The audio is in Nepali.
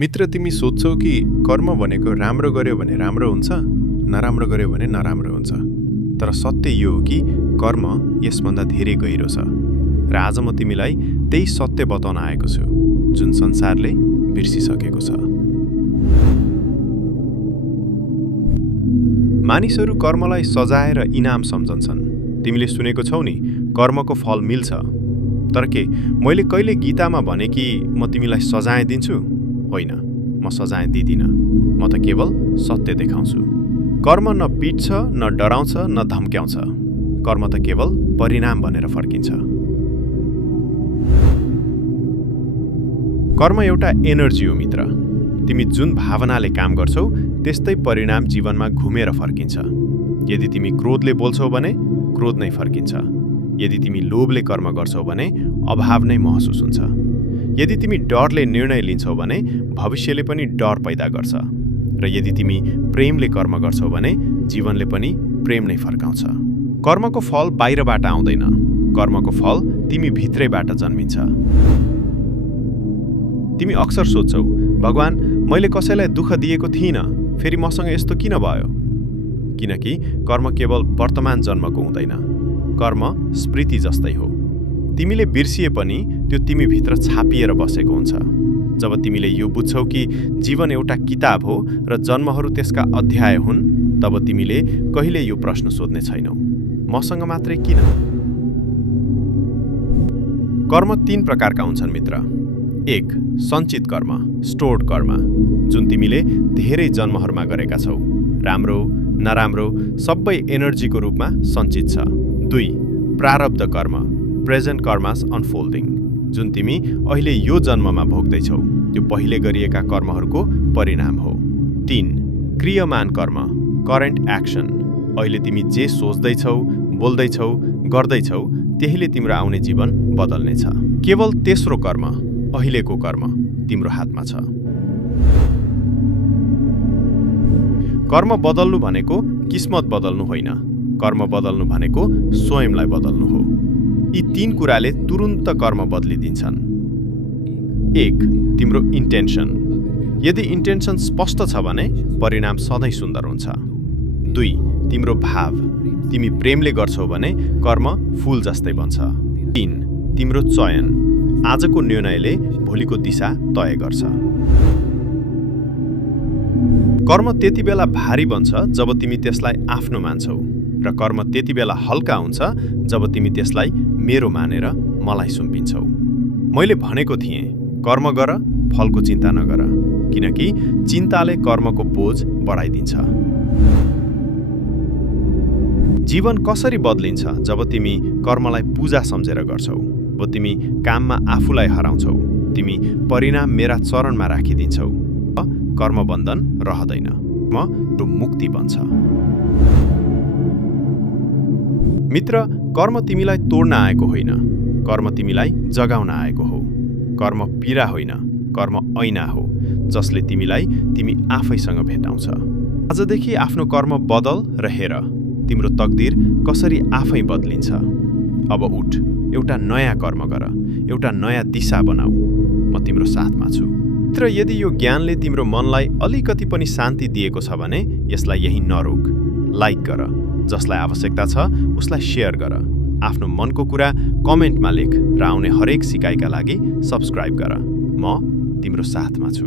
मित्र, तिमी सोध्छौ कि कर्म भनेको राम्रो गर्यो भने राम्रो हुन्छ, नराम्रो गर्यो भने नराम्रो हुन्छ। तर सत्य यो हो कि कर्म यसभन्दा धेरै गहिरो छ। र आज म तिमीलाई त्यही सत्य बताउन आएको छु, जुन संसारले बिर्सिसकेको छ। मानिसहरू कर्मलाई सजाय र इनाम सम्झन्छन्। तिमीले सुनेको छौ नि, कर्मको फल मिल्छ। तर के मैले कहिले गीतामा भने कि म तिमीलाई सजाय दिन्छु? होइन, म सजाय दिदिनँ। म त केवल सत्य देखाउँछु। कर्म न पिट्छ, न डराउँछ, न धम्क्याउँछ। कर्म त केवल परिणाम बनेर फर्किन्छ। कर्म एउटा एनर्जी हो मित्र। तिमी जुन भावनाले काम गर्छौ त्यस्तै परिणाम जीवनमा घुमेर फर्किन्छ। यदि तिमी क्रोधले बोल्छौ भने क्रोध नै फर्किन्छ। यदि तिमी लोभले कर्म गर्छौ भने अभाव नै महसुस हुन्छ। यदि तिमी डरले निर्णय लिन्छौ भने भविष्यले पनि डर पैदा गर्छ। र यदि तिमी प्रेमले कर्म गर्छौ भने जीवनले पनि प्रेम नै फर्काउँछ। कर्मको फल बाहिरबाट आउँदैन। कर्मको फल तिमी भित्रैबाट जन्मिन्छ। तिमी अक्सर सोध्छौ, भगवान, मैले कसैलाई दुःख दिएको थिइनँ, फेरि मसँग यस्तो किन भयो? किनकि कर्म केवल वर्तमान जन्मको हुँदैन। कर्म स्मृति जस्तै हो। तिमीले बिर्सिए पनि त्यो तिमी भित्र छापिएर बसेको हुन्छ। जब तिमीले यो बुझ्छौ कि जीवन एउटा किताब हो र जन्महरू त्यसका अध्याय हुन्, तब तिमीले कहिले यो प्रश्न सोध्ने छैनौ, मसँग मात्रै किन? कर्म 3 प्रकारका हुन्छन् मित्र। 1. सञ्चित कर्म, स्टोर्ड कर्म, जुन तिमीले धेरै जन्महरूमा गरेका छौ। राम्रो, नराम्रो सबै एनर्जीको रूपमा सञ्चित छ। 2. प्रारब्ध कर्म, प्रेजेन्ट कर्मास अनफोल्डिङ, जुन तिमी अहिले यो जन्ममा भोग्दैछौ। त्यो पहिले गरिएका कर्महरूको परिणाम हो। 3. क्रियमान कर्म, करेन्ट एक्सन, अहिले तिमी जे सोच्दैछौ, बोल्दैछौ, गर्दैछौ त्यहीले तिम्रो आउने जीवन बदल्नेछ। केवल तेस्रो कर्म, अहिलेको कर्म तिम्रो हातमा छ। कर्म बदल्नु भनेको किस्मत बदल्नु होइन। कर्म बदल्नु भनेको स्वयंलाई बदल्नु हो। यी 3 कुराले तुरुन्त कर्म बदलिदिन्छन्। 1. तिम्रो इन्टेन्सन। यदि इन्टेन्सन स्पष्ट छ भने परिणाम सधैँ सुन्दर हुन्छ। 2. तिम्रो भाव। तिमी प्रेमले गर्छौ भने कर्म फूल जस्तै बन्छ। 3. तिम्रो चयन। आजको निर्णयले भोलिको दिशा तय गर्छ। कर्म त्यति बेला भारी बन्छ जब तिमी त्यसलाई आफ्नो मान्छौ, र कर्म त्यति बेला हल्का हुन्छ जब तिमी त्यसलाई मेरो मानेर मलाई सुम्पिन्छौ। मैले भनेको थिएँ, कर्म गर, फलको चिन्ता नगर, किनकि चिन्ताले कर्मको बोझ बढाइदिन्छ। जीवन कसरी बदलिन्छ जब तिमी कर्मलाई पूजा सम्झेर गर्छौ? जब तिमी काममा आफूलाई हराउँछौ, तिमी परिणाम मेरा चरणमा राखिदिन्छौ, कर्म बन्धन रहँदैन, त्यो मुक्ति बन्छ। मित्र, कर्म तिमीलाई तोड्न आएको होइन, कर्म तिमीलाई जगाउन आएको हो। कर्म पीडा होइन, कर्म ऐना हो, जसले तिमीलाई तिमी आफैसँग भेटाउँछ। आजदेखि आफ्नो कर्म बदल र हेर, तिम्रो तकदिर कसरी आफै बदलिन्छ। अब उठ, एउटा नयाँ कर्म गर, एउटा नयाँ दिशा बनाऊ। म तिम्रो साथमा छु। मित्र, यदि यो ज्ञानले तिम्रो मनलाई अलिकति पनि शान्ति दिएको छ भने यसलाई यही नरोक। लाइक गर, जसलाई आवश्यकता छ उसलाई सेयर गर, आफ्नो मनको कुरा कमेन्टमा लेख र आउने हरेक सिकाइका लागि सब्स्क्राइब गर। म तिम्रो साथमा छु।